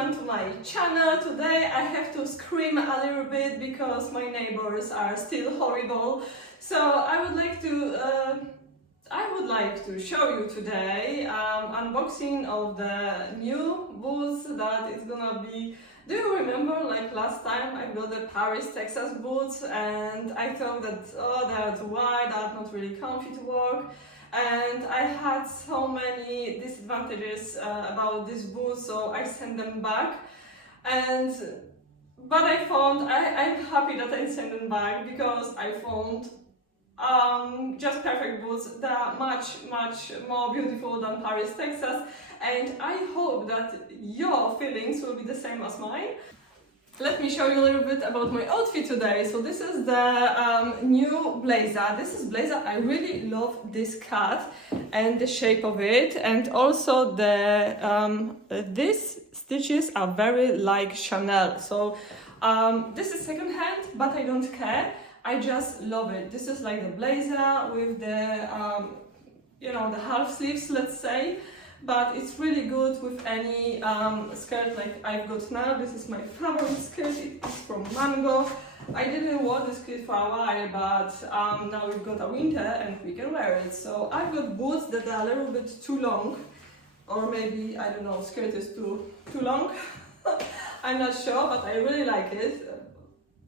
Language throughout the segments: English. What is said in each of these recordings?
everyone to my channel. Today I have to scream a little bit because my neighbors are still horrible. So I would like to show you today unboxing of the new boots that is gonna be. Do you remember, like last time I got the Paris, Texas boots and I thought that they're too wide, they're not really comfy to work. And I had so many disadvantages about these boots, so I sent them back. But I'm happy that I sent them back because I found just perfect boots that are much more beautiful than Paris, Texas. And I hope that your feelings will be the same as mine. Let me show you a little bit about my outfit today. So this is the new blazer. This is blazer. I really love this cut and the shape of it, and also the these stitches are very like Chanel. So this is second hand, but I don't care. I just love it. This is like the blazer with the the half sleeves, let's say. But it's really good with any skirt like I've got now. This is my favorite skirt. It's from Mango. I didn't wear this skirt for a while, but now we've got a winter and we can wear it. So I've got boots that are a little bit too long, or maybe, I don't know, skirt is too long. I'm not sure, but I really like it.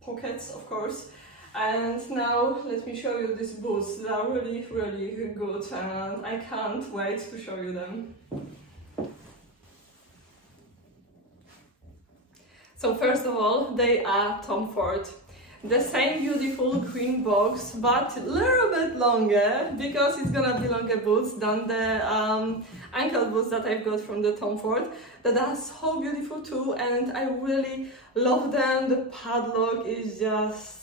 Pockets, of course. And now let me show you these boots. They are really good and I can't wait to show you them. So first of all, they are Tom Ford. The same beautiful green box, but a little bit longer because it's gonna be longer boots than the ankle boots that I've got from the Tom Ford. That are so beautiful too, and I really love them. The padlock is just,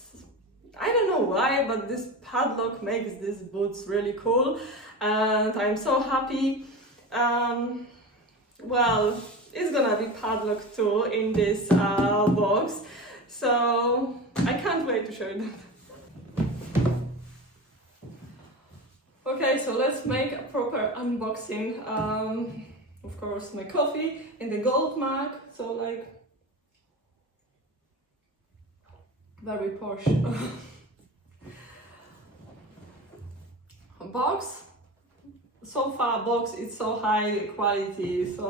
I don't know why, but this padlock makes these boots really cool, and I'm so happy. Well, it's gonna be padlock too in this box, so I can't wait to show you them. Okay, so let's make a proper unboxing. Of course, my coffee in the gold mug, so like very posh. Box. So far, box is so high quality, so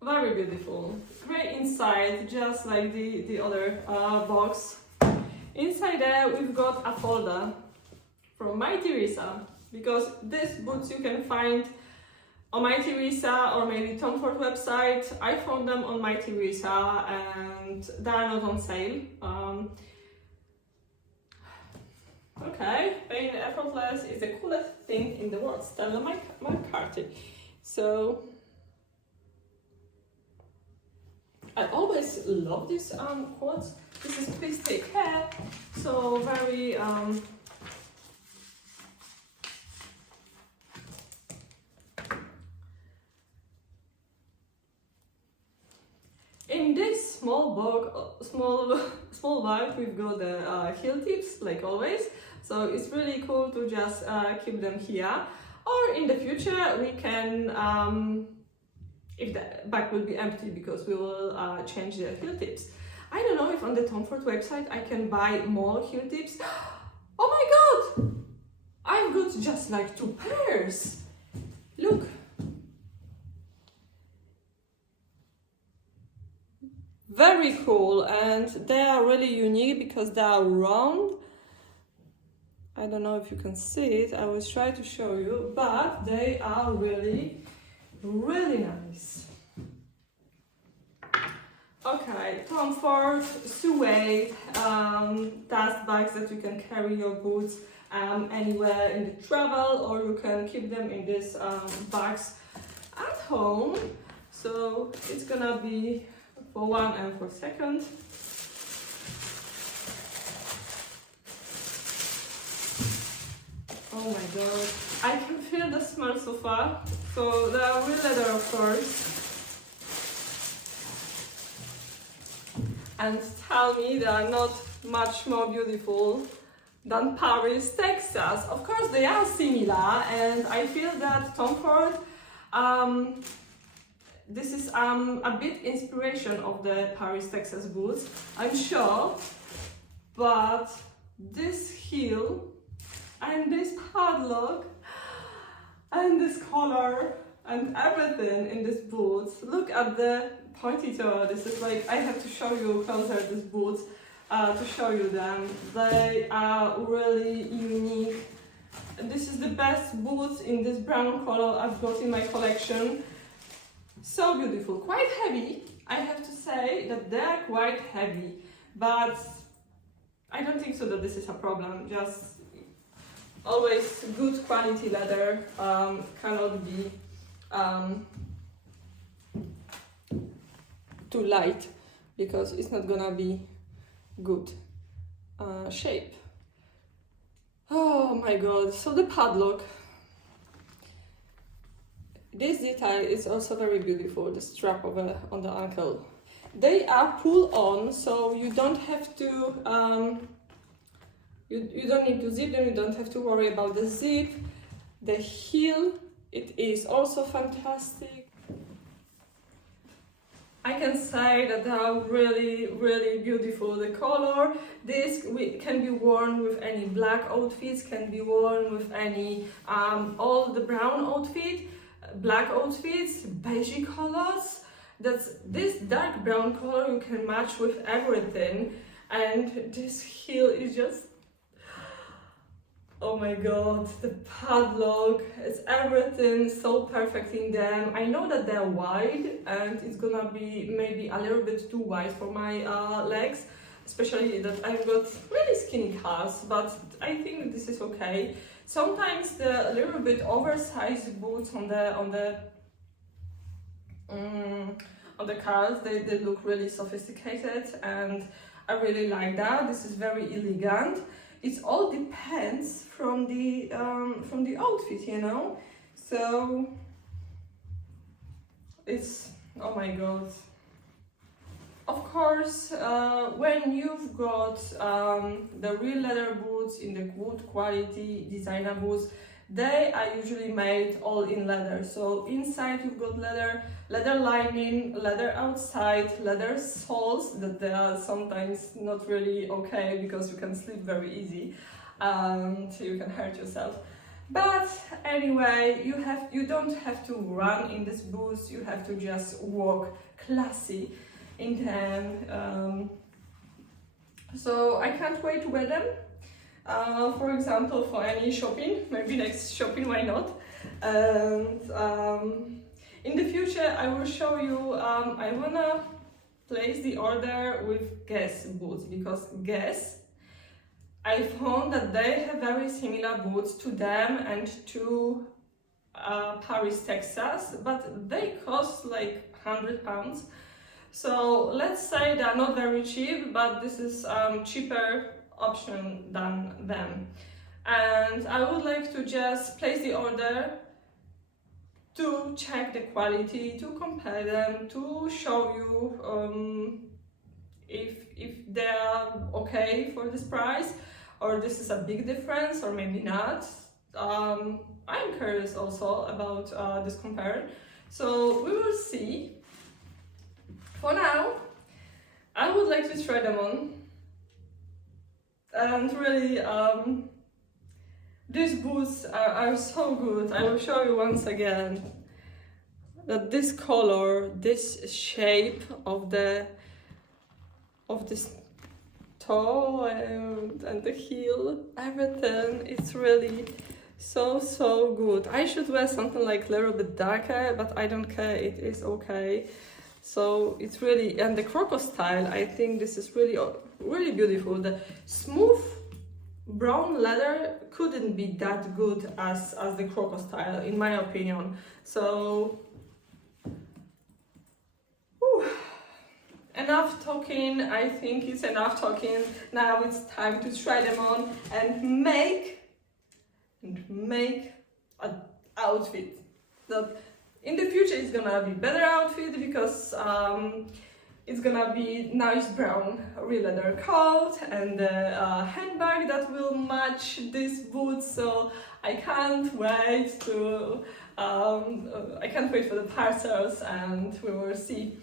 very beautiful. Great inside, just like the other box. Inside there, we've got a folder from My Teresa, because these boots you can find on My Teresa or maybe Tom Ford website. I found them on My Teresa and they are not on sale. Okay, being effortless is the coolest thing in the world. Stella McCarthy. So I always love these quotes. This is please take care. So very in this small bag, we've got the heel tips, like always. So it's really cool to just keep them here. Or in the future, we can, if the bag will be empty, because we will change the heel tips. I don't know if on the Tom Ford website I can buy more heel tips. Oh my god! I've got just like 2 pairs. Look. Very cool, and they are really unique because they are round. I don't know if you can see it. I will try to show you, but they are really nice. Okay, Tom Ford suede dust bags that you can carry your boots anywhere in the travel, or you can keep them in these bags at home. So it's gonna be for 1 and for second. Oh my god, I can feel the smell so far. So they are real leather, of course. And tell me they are not much more beautiful than Paris, Texas. Of course they are similar, and I feel that Tom Ford This is a bit inspiration of the Paris, Texas boots, I'm sure, but this heel and this padlock and this collar and everything in these boots. Look at the pointy toe. This is like, I have to show you closer these boots to show you them. They are really unique. This is the best boots in this brown color I've got in my collection. So beautiful, quite heavy. I have to say that they are quite heavy, but I don't think so that this is a problem. Just always good quality leather cannot be too light because it's not gonna be good shape. Oh my god, so the padlock. This detail is also very beautiful, the strap on the ankle. They are pull on, so you don't have to, you don't need to zip them, you don't have to worry about the zip. The heel, it is also fantastic. I can say that they are really, really beautiful. The color, this can be worn with any black outfits, can be worn with any all the brown outfit, black outfits, beige colors. This dark brown color you can match with everything, and this heel is just, oh my god, the padlock, it's everything so perfect in them. I know that they're wide and it's gonna be maybe a little bit too wide for my legs, especially that I've got really skinny calves, but I think this is okay. Sometimes the little bit oversized boots on the calves, they look really sophisticated, and I really like that. This is very elegant. It all depends from the outfit, you know. So it's, oh my god. Of course, when you've got the real leather boots in the good quality designer boots, they are usually made all in leather. So inside you've got leather lining, leather outside, leather soles that they are sometimes not really okay because you can slip very easy and you can hurt yourself. But anyway, you don't have to run in these boots, you have to just walk classy in them. So I can't wait to wear them. For example, for any shopping, maybe next shopping, why not? And in the future, I will show you, I wanna place the order with Guess boots, because Guess, I found that they have very similar boots to them and to Paris, Texas, but they cost like £100. So let's say they're not very cheap, but this is cheaper option than them. And I would like to just place the order to check the quality, to compare them, to show you if they are okay for this price, or this is a big difference, or maybe not. I'm curious also about this compare, so we will see. For now, I would like to try them on, and really these boots are so good. I will show you once again that this color, this shape of this toe and the heel, everything, it's really so good. I should wear something like a little bit darker, but I don't care, it is okay. So it's really, and the croco style, I think this is really beautiful. The smooth brown leather couldn't be that good as the croco style, in my opinion. So enough talking. I think it's enough talking. Now it's time to try them on and make an outfit that in the future is gonna be better outfit, because it's gonna be nice brown real leather coat and a handbag that will match these boots. So I can't wait to I can't wait for the parcels, and we will see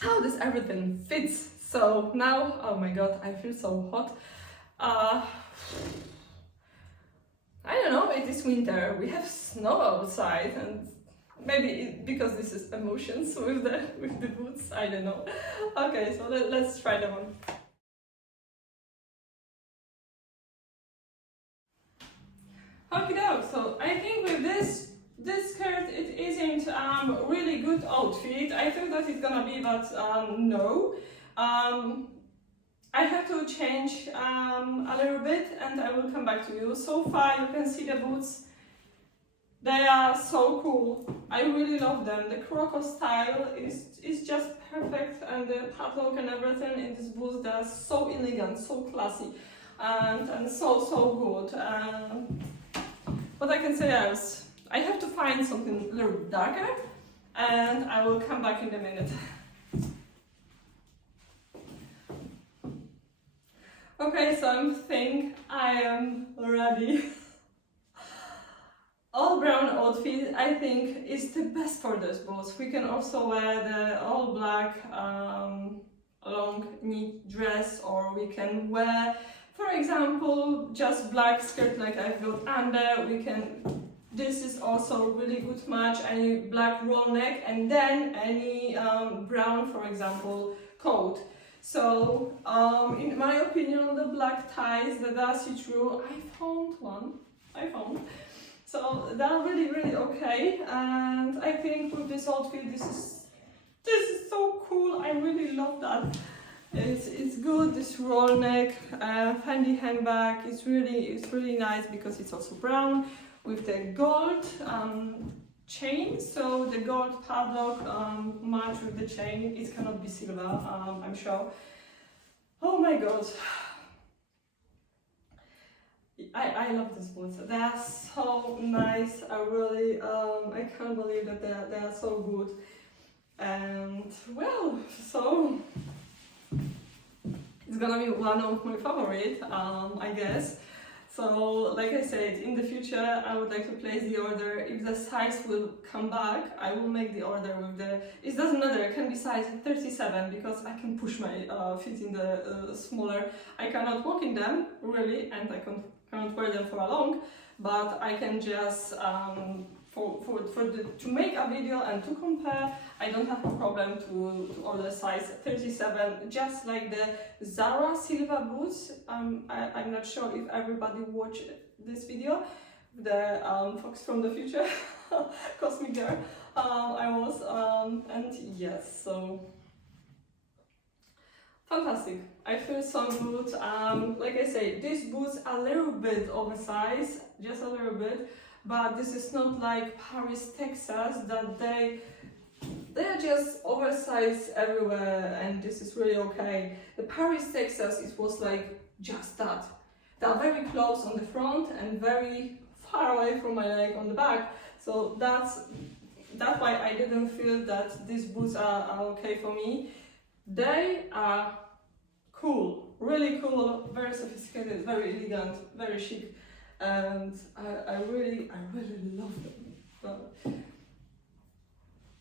how this everything fits. So now, oh my god, I feel so hot. I don't know, it is winter, we have snow outside, and maybe because this is emotions with the boots, I don't know. Okay, so let's try them on. Okay, so I think with this skirt it isn't really good outfit. I thought that it's gonna be, but no. I have to change a little bit, and I will come back to you. So far, you can see the boots. They are so cool. I really love them. The croco style is just perfect, and the padlock and everything in these boots, they are so elegant, so classy, and so good. What I can say is, I have to find something a little darker, and I will come back in a minute. Okay, so I think I am ready. All brown outfit, I think, is the best for those boots. We can also wear the all black long knit dress, or we can wear, for example, just black skirt like I've got under. We can. This is also really good match. Any black roll neck, and then any brown, for example, coat. So, in my opinion, the black ties that are see-through, I found one. So they're really okay, and I think with this outfit, this is so cool. I really love that. It's good. This roll neck, handy handbag. It's really nice because it's also brown with the gold chain. So the gold padlock match with the chain. It cannot be silver, I'm sure. Oh my god. I love these boots. They are so nice. I really I can't believe that they are so good. And well, so it's gonna be one of my favorite, I guess. So, like I said, in the future I would like to place the order. If the size will come back, I will make the order with the... It doesn't matter, it can be size 37 because I can push my feet in the smaller. I cannot walk in them, really, and I cannot wear them for a long, but I can just, to make a video and to compare, I don't have a problem to order size 37, just like the Zara silver boots. I'm not sure if everybody watched this video, the Fox from the Future, Cosmic Girl, I was, and yes, so fantastic. I feel so good. Like I say, these boots are a little bit oversized, just a little bit, but this is not like Paris, Texas, that they are just oversized everywhere, and this is really okay. The Paris, Texas, it was like just that. They are very close on the front and very far away from my leg on the back. So that's why I didn't feel that these boots are okay for me. They are cool, really cool, very sophisticated, very elegant, very chic, and I really love them.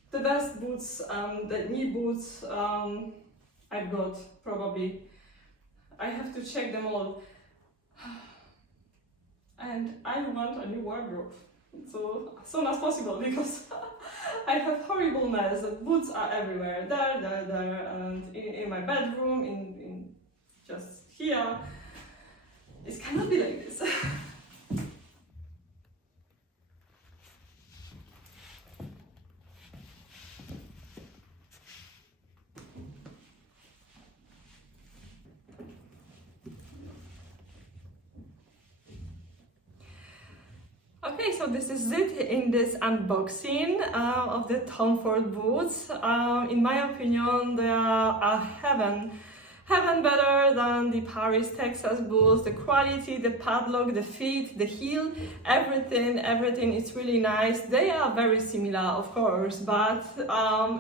The best boots, the knee boots I've got, probably. I have to check them all. And I want a new wardrobe, so as soon as possible, because I have horrible mess. The boots are everywhere, there, and in my bedroom, in just here. It cannot be like this. Okay, so this is it in this unboxing of the TomFord's boots. In my opinion, they are a heaven better than the Paris, Texas boots. The quality, the padlock, the fit, the heel, everything is really nice. They are very similar, of course, but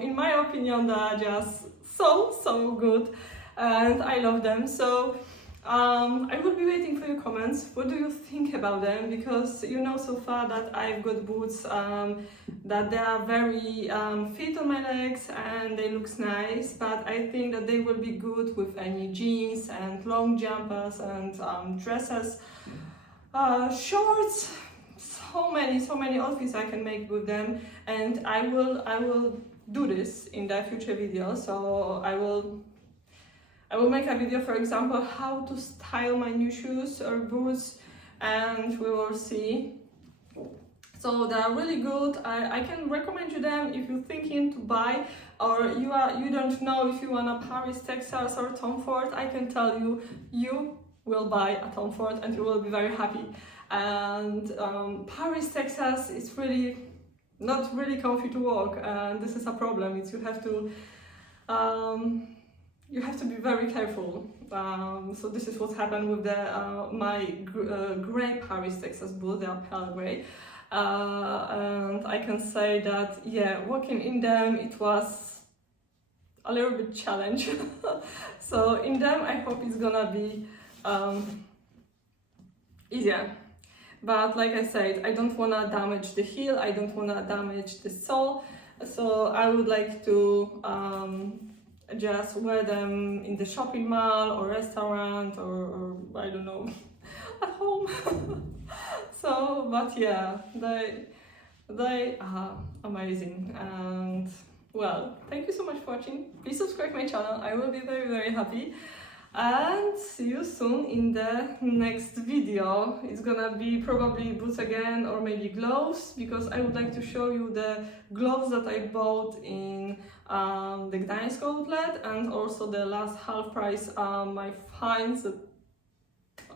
in my opinion, they are just so good, and I love them. So I will be waiting for your comments. What do you think about them? Because you know so far that I've got boots that they are very fit on my legs and they look nice, but I think that they will be good with any jeans and long jumpers and dresses, shorts. So many outfits I can make with them, and I will do this in the future video. So I will make a video, for example, how to style my new shoes or boots, and we will see. So they are really good. I can recommend you them if you're thinking to buy, or you don't know if you want a Paris, Texas or Tom Ford. I can tell you, you will buy a Tom Ford and you will be very happy. And Paris, Texas is really not really comfy to walk, and this is a problem. It's you have to be very careful. So this is what happened with my grey Paris, Texas boots. They are pale grey, and I can say that yeah, walking in them it was a little bit challenge. So in them I hope it's gonna be easier. But like I said, I don't want to damage the heel, I don't want to damage the sole, so I would like to just wear them in the shopping mall or restaurant or I don't know, at home. So, but yeah, they are amazing. And well, thank you so much for watching. Please subscribe my channel, I will be very happy. And see you soon in the next video. It's gonna be probably boots again, or maybe gloves, because I would like to show you the gloves that I bought in the Gdańsk outlet, and also the last half price my finds that,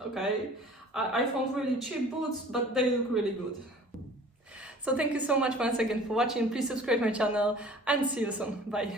okay, I found really cheap boots, but they look really good. So thank you so much once again for watching. Please subscribe my channel and see you soon. Bye.